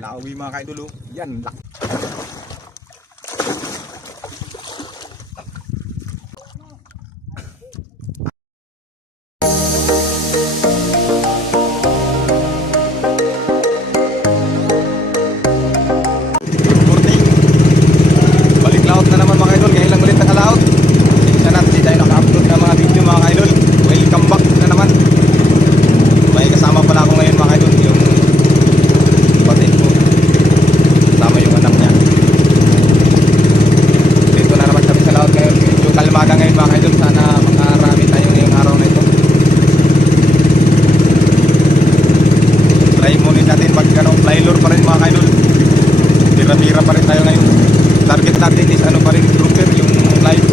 Lawi mga kaidol. Yan. Bira pa rin tayo ngayon. Target natin is ano pa rin, grouper, yung live.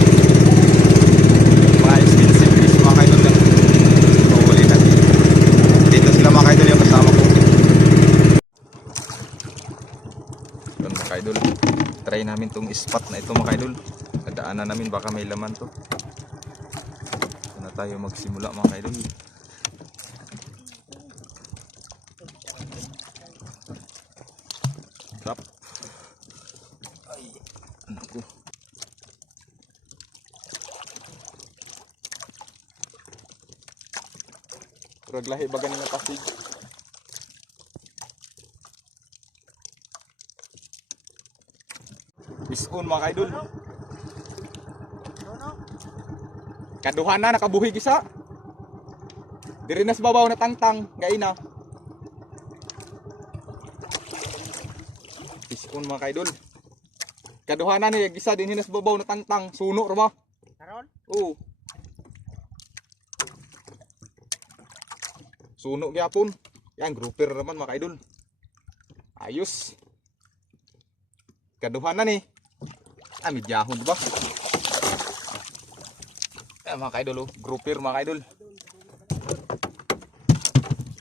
Mga expensive fish mga kaidol yan. Huli natin. Dito sila mga kaidol yung kasama ko. Yun mga kaidol. Try namin tong spot na ito mga kaidol. Nadaanan namin baka may laman to. Ito na tayo magsimula mga kaidol. Drop. Naku. Raglahi baga nga pasig. Iskon mga kaidol. Kaduhan na nakabuhig isa. Diri na sa babaw na tangtang, gaina. Iskon mga kaidol. Kaduhanan ni gisa din hinas babaw na tangtang, suno ra ba? Karon? Oo. Suno gyapon. Yan grouper naman mga kaidol. Ayos. Kaduhanan ni. Midyahon ba? Mga kaidol, grouper mga kaidol.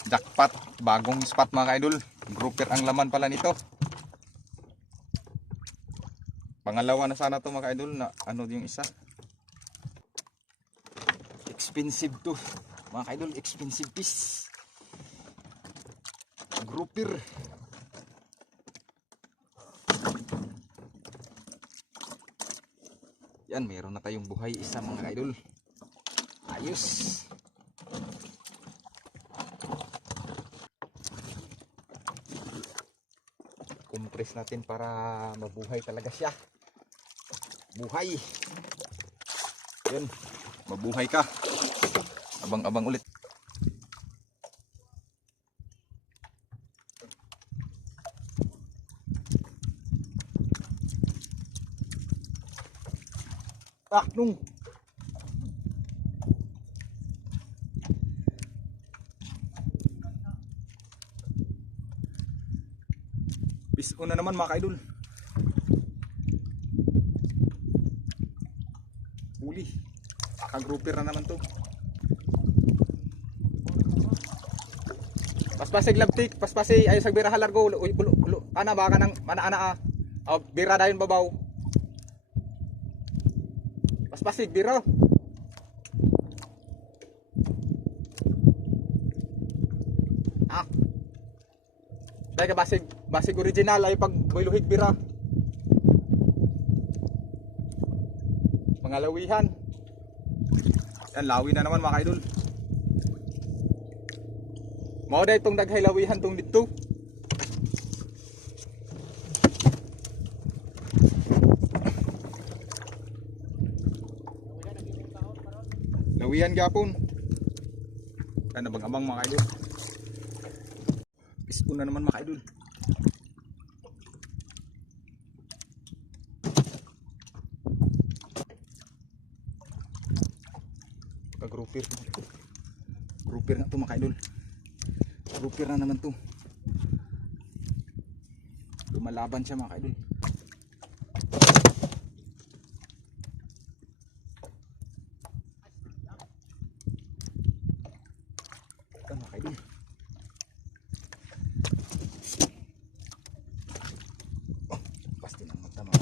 Jackpot, bagong spot mga kaidol. Grouper ang laman pala nito. Pangalawa na sana to mga idol na ano yung isa. Expensive to. Mga idol, expensive fish. Grouper. Yan, meron na tayong buhay isa mga idol. Ayos. Compress natin para mabuhay talaga siya. Buhay. Yun. Mabuhay ka. Abang-abang ulit. Nung. Bisko na naman mga kaidol. Huli. Grouper na naman to. Paspasig labtik, paspasig ayo sa bira halargo uy kulo ana baka nang mana-ana bira dayon babaw. Paspasig bira. Dahil ka basig original ay pag luhig bira. Mga lawihan. Yan, lawi na naman mga idol. Mao day itong daghay lawihan tong dito. Lawihan gapon. Yan, abang-abang mga idol. Isko na naman mga idol. Grouper. Grouper na to mga idol. Grouper na naman to. Lumalaban siya mga idol. Ito mga idol. Pasti na magtama.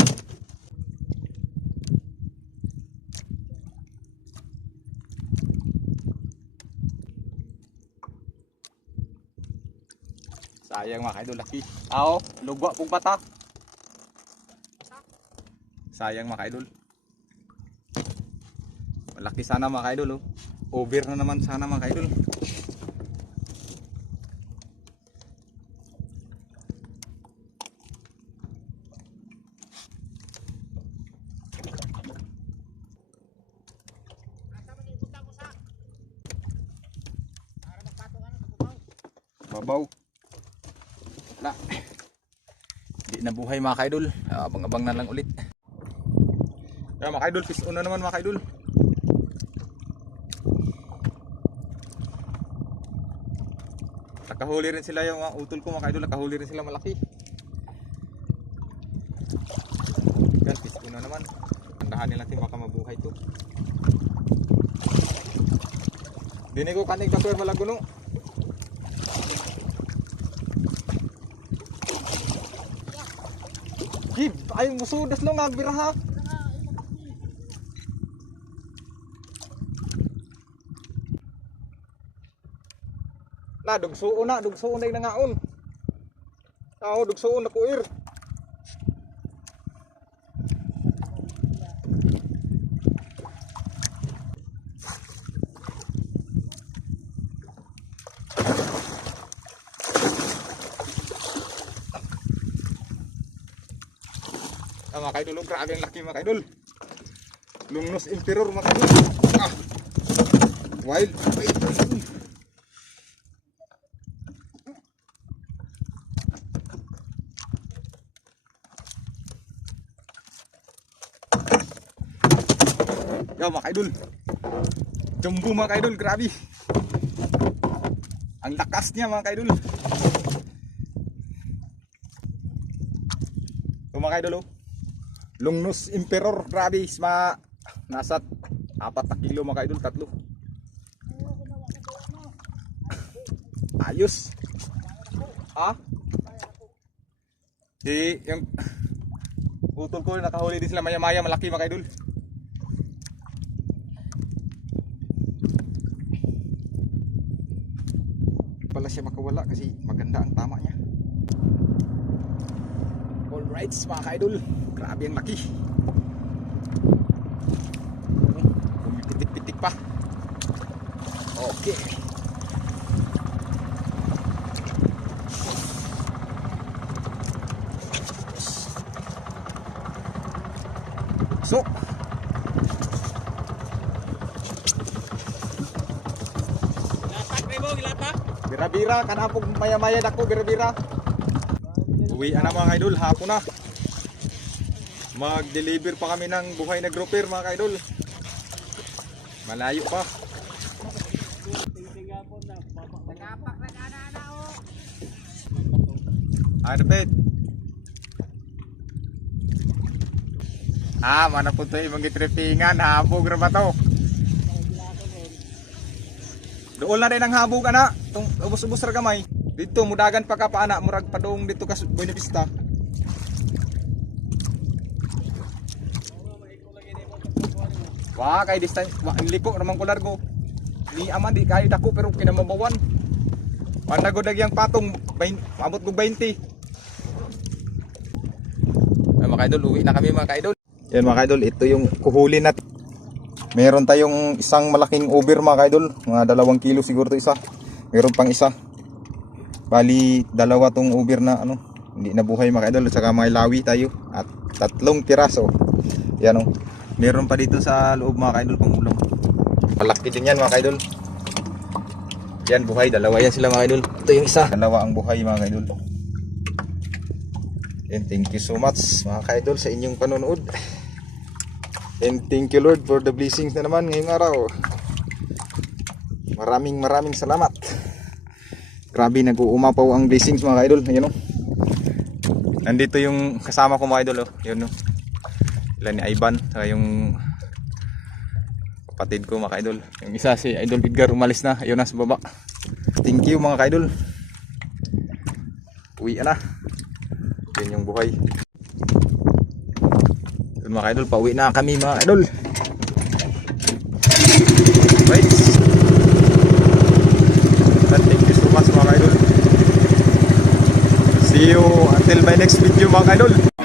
Sayang mga kaidol, laki. Ao, lugwa pong bata. Sayang mga kaidol. Malaki sana mga kaidol, oh. Over na naman sana mga kaidol. Babaw. Wala. Hindi na buhay mga kaidol. Abang-abang na lang ulit. Kaya mga kaidol, fish on na naman mga kaidol. Nakahuli rin sila yung mga utol ko mga kaidol. Nakahuli rin sila malaki. Yan, fish on na naman. Tandahanin natin baka mabuhay to. Dini ko kanig na tuwer malaguno. Gib, ayong musudas lang agbiraha. La, dugsuon na yung nangaon. Oo, dugsuon na kuir. Mga kaidol, grabe ang laki mga kaidol. Lungnos Emperor mga kaidol. Wild. Yo mga kaidol. Jumbo mga kaidol, grabe. Ang lakas niya mga kaidol. So mga kaidol, oh. Lungnos Emperor, grabe, nasa 4 na kilo mga kaidol, 3. Ayos. Yung utol ko nakahuli din sila maya-maya, malaki mga kaidol. Pala siya makawala kasi maganda ang tama niya. Alright mga kaidol, grabe ang laki. Pumipitik-pitik pa. Okay. So bira-bira, kanapog maya-maya dako, bira-bira. Uwi na mga kaidol, hapon na. Mag-deliver pa kami ng buhay na grouper mga kaidol. Malayo pa. Dapat. Mana po ito yung mga trippingan, habog na ba ito? Doon na rin ang habog na. Itong ubos-ubos na gamay. Dito, mudagan pa ka pa anak, murag padong dito ka Buena Vista. Wah, kay distance, liko naman ko largo. Ni aman di kay dako pero kinamabawan. Panagodag yang patong, abot ko 20. Ay, mga kaidol, uwi na kami mga kaidol. Yan mga kaidol, ito yung kuhuli natin. Meron tayong isang malaking over mga kaidol, mga 2 kilo siguro to isa. Meron pang isa. Bali, 2 tong over na hindi nabuhay mga kaidol. At saka may lawi tayo at 3 piraso. Yan o. Meron pa dito sa loob mga kaidol pang ulam. Malaki din yan mga kaidol. Yan buhay, 2 yan sila mga kaidol. Ito yung isa, 2 ang buhay mga kaidol. And thank you so much mga kaidol sa inyong panonood. And thank you Lord for the blessings na naman ngayong araw. Maraming salamat. Grabe, nag-uumapaw ang blessings mga kaidol. Ayun, nandito yung kasama ko mga kaidol. Yun, ilan ni Ivan, saka yung kapatid ko mga kaidol. Yung isa si Idol Edgar umalis na. Ayun na sa baba. Thank you mga kaidol. Uwi na. Yan yung buhay. Yun mga kaidol, pauwi na kami mga kaidol. Right. Thank you so much mga kaidol. See you until my next video mga idol.